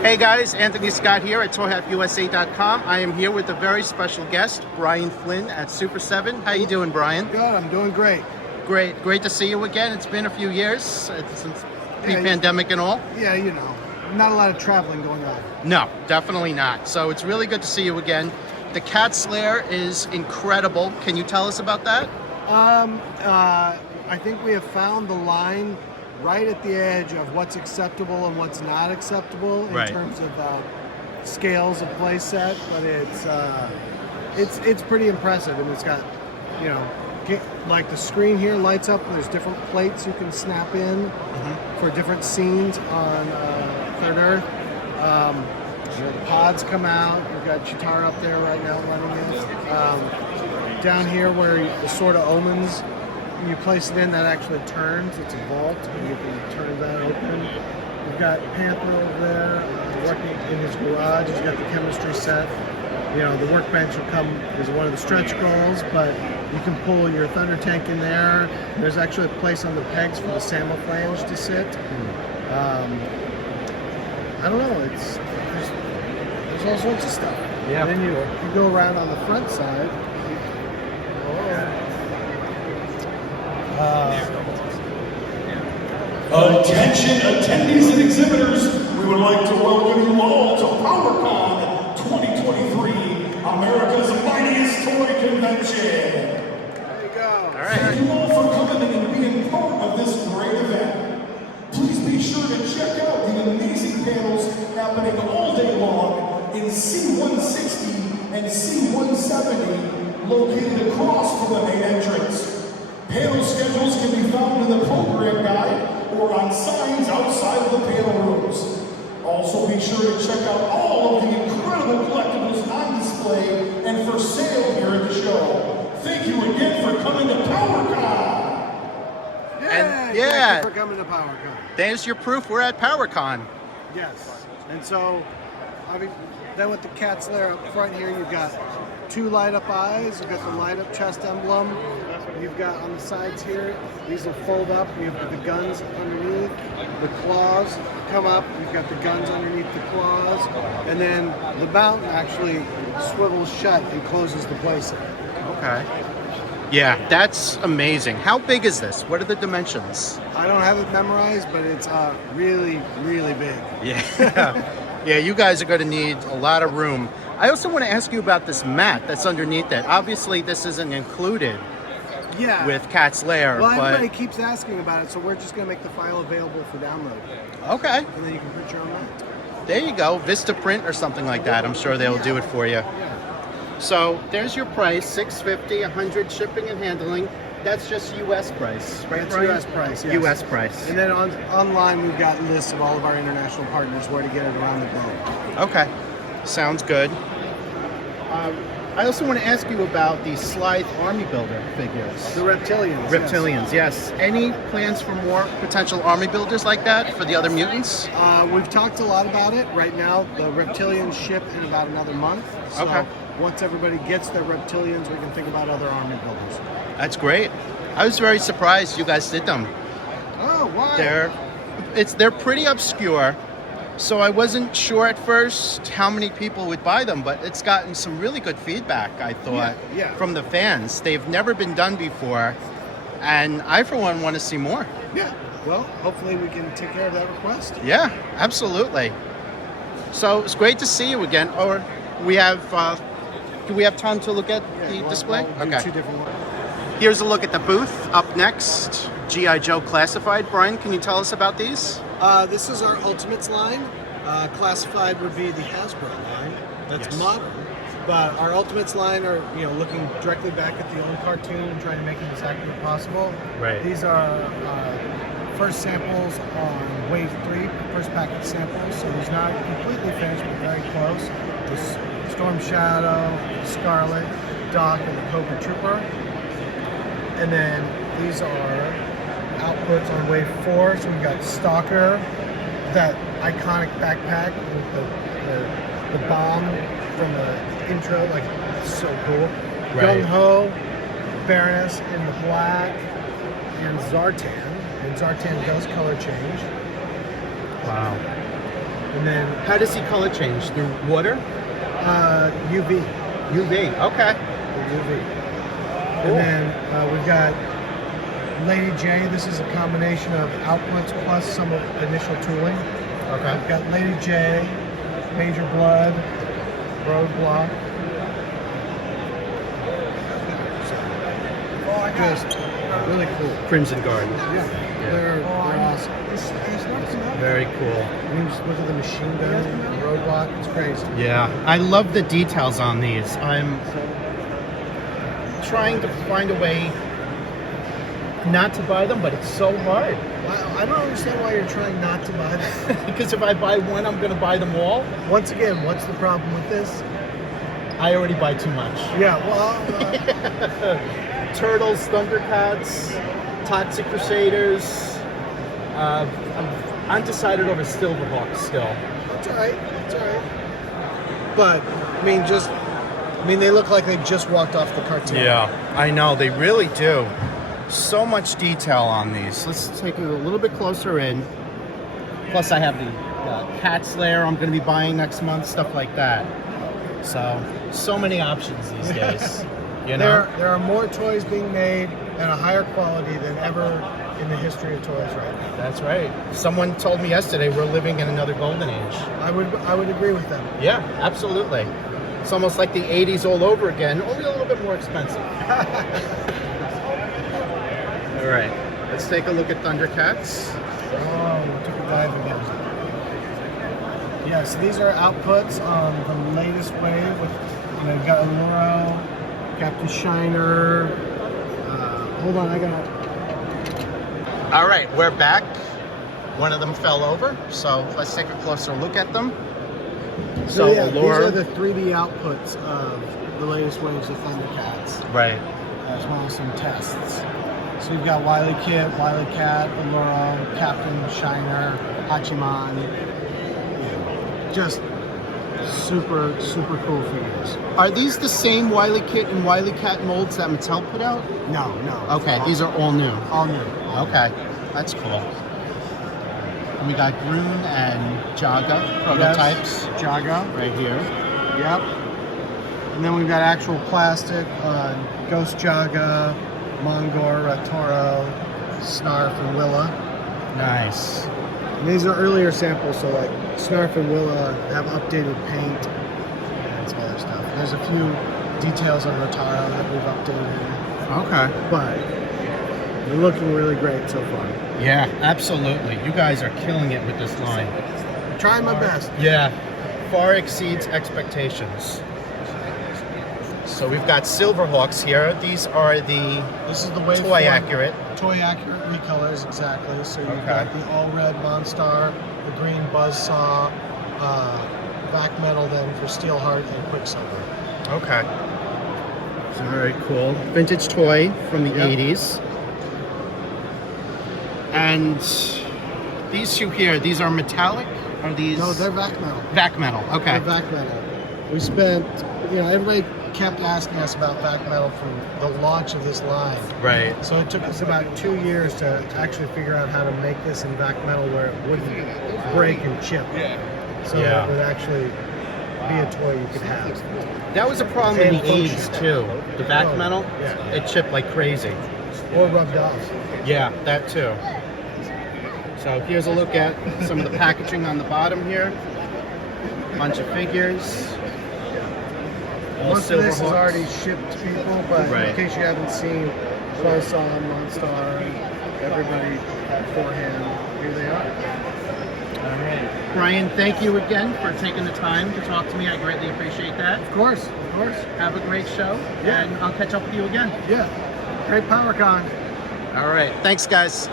Hey guys, Anthony Scott here at ToyHawkUSA.com. I am here with a very special guest, Brian Flynn at Super7. How you doing, Brian? Good, I'm doing great. Great to see you again. It's been a few years since pre-pandemic and all. Yeah, you know, not a lot of traveling going on. No, definitely not. So it's really good to see you again. The Cat's Lair is incredible. Can you tell us about that? I think we have found the line right at the edge of what's acceptable and what's not acceptable in terms of scales of play set, but it's pretty impressive, and it's got, you know, like the screen here lights up. There's different plates you can snap in for different scenes on Third Earth. You know, the pods come out. We've got Chitara up there right now running it. Down here where the Sword of Omens, when you place it in, that actually turns. It's a vault, and you can turn that open. We've got Panther over there working in his garage. He's got the chemistry set. You know, the workbench will come as one of the stretch goals, but you can pull your Thunder Tank in there. There's actually a place on the pegs for the Samo flange to sit. I don't know. There's all sorts of stuff. Yeah. And then you go around on the front side. Attention attendees and exhibitors, we would like to welcome you all to PowerCon 2023, America's mightiest toy convention. There you go. All right. Thank you all for coming and being part of this great event. Please be sure to check out the amazing panels happening all day long in C160 and C170, located across from the main entrance. Panel schedules can be found in the program guide or on signs outside of the panel rooms. Also be sure to check out all of the incredible collectibles on display and for sale here at the show. Thank you again for coming to PowerCon. Thank you for coming to PowerCon. There's your proof we're at PowerCon. Yes. And so, then with the Cat's Lair up front here, you've got two light-up eyes. You've got the light-up chest emblem. You've got on the sides here, these will fold up. You've got the guns underneath. The claws come up. You've got the guns underneath the claws. And then the mountain actually swivels shut and closes the playset. Okay. Yeah, that's amazing. How big is this? What are the dimensions? I don't have it memorized, but it's really, really big. Yeah. Yeah, you guys are going to need a lot of room. I also want to ask you about this mat that's underneath it. Obviously, this isn't included with Cat's Lair. Well, everybody keeps asking about it, so we're just going to make the file available for download. Okay. And then you can print your own mat. There you go. Vista Print or something like that. I'm sure they'll do it for you. Yeah. So there's your price, $650, $100 shipping and handling. That's just U.S. price, right? That's Brian? U.S. price, yes. U.S. price. And then online, we've got lists of all of our international partners where to get it around the globe. Okay. Sounds good. I also want to ask you about the Slide Army Builder figures. The Reptilians. Reptilians, yes. Any plans for more potential army builders like that for the other mutants? We've talked a lot about it. Right now, the Reptilians ship in about another month. So okay. Once everybody gets their Reptilians, we can think about other army builders. That's great. I was very surprised you guys did them. Oh, why? They're pretty obscure. So I wasn't sure at first how many people would buy them, but it's gotten some really good feedback, I thought, from the fans. They've never been done before, and I, for one, want to see more. Yeah, well, hopefully we can take care of that request. Yeah, absolutely. So it's great to see you again. Or we have, do we have time to look at the display? We'll do two different ones. Here's a look at the booth. Up next, G.I. Joe Classified. Brian, can you tell us about these? This is our Ultimates line. Classified would be the Hasbro line. That's modern. But our Ultimates line are, looking directly back at the old cartoon and trying to make it as accurate as possible. Right. These are first samples on Wave 3, first package samples. So he's not completely finished, but very close. The Storm Shadow, Scarlet, Doc, and the Cobra Trooper. And then these are outputs on Wave 4. So we've got Stalker, that iconic backpack with the bomb from the intro, like, so cool. Right. Gung Ho, Baroness in the black, and Zartan. And Zartan does color change. Wow. And then How does he color change? Through water? UV. UV. Okay. UV. And then we've got Lady J. This is a combination of outputs plus some of initial tooling. Okay. We've got Lady J, Major Blood, Roadblock. Just really cool. Crimson Garden. Yeah. They're awesome. Very cool. I mean, just look at the machine gun, the Roadblock. It's crazy. Yeah, I love the details on these. I'm trying to find a way not to buy them, but it's so hard. I don't understand why you're trying not to buy them. Because if I buy one, I'm going to buy them all. Once again, what's the problem with this? I already buy too much. Yeah, well, Turtles, ThunderCats, Toxic Crusaders. I'm undecided over Silverhawks still. that's all right. That's all right. But I mean, they look like they just walked off the cartoon. Yeah, I know, they really do. So much detail on these. Let's take it a little bit closer in. Plus I have the Cat's Lair I'm going to be buying next month, stuff like that. So many options these days. You know? There are more toys being made at a higher quality than ever in the history of toys right now. That's right. Someone told me yesterday we're living in another golden age. I would agree with them. Yeah, absolutely. It's almost like the 80s all over again, only a little bit more expensive. All right, let's take a look at ThunderCats. Oh, we took a dive again. Yes, these are outputs on the latest wave with, you've got Alluro, Captain Shiner. Hold on, I gotta. All right, we're back. One of them fell over, so let's take a closer look at them. So yeah, Allure, these are the 3D outputs of the latest waves of ThunderCats, right? as well as some tests. So you've got Wiley Cat, Alluro, Captain Shiner, Hachiman. Just super cool figures. Are these the same Wiley Kit and Wiley Cat molds that Mattel put out? No. Okay, these are all new. All new. Okay, that's cool. And we got Groon and Jaga prototypes. Yes, Jaga. Right here. Yep. And then we've got actual plastic on Ghost Jaga, Mongor, Ratoro, Snarf, and Willa. Nice. And these are earlier samples, so like Snarf and Willa have updated paint and some other stuff. There's a few details on Rataro that we've updated, Okay. but they're looking really great so far. Yeah, absolutely. You guys are killing it with this line. I'm trying my best. Yeah, far exceeds expectations. So we've got Silverhawks here. These are the This is the wave toy form. accurate. Toy accurate recolors, exactly. So you've Okay. got the all red Monstar, the green Buzzsaw, Vac Metal then for Steelheart and Quicksilver. Okay. Very cool. Vintage toy from the 80s. And these two here, these are metallic? Are these? No, they're Vac Metal. Vac metal. Okay. They're Vac Metal. We spent, everybody kept asking us about Vac Metal from the launch of this line. Right. So it took us about 2 years to actually figure out how to make this in Vac Metal where it wouldn't break and chip. So Yeah. it would actually be a toy you could have. That was a problem in And the 80s too. The Vac Oh, metal, yeah. it chipped like crazy. Or rubbed off. Yeah, that too. So here's a look at some of the packaging on the bottom here. Bunch of figures. All Most of this is Silverhawks. already shipped to people, but Right. in case you haven't seen Buzzsaw, Monstar, everybody beforehand, here they are. All right. Brian, thank you again for taking the time to talk to me. I greatly appreciate that. Of course. Have a great show, Yeah. and I'll catch up with you again. Yeah. Great PowerCon. All right. Thanks, guys.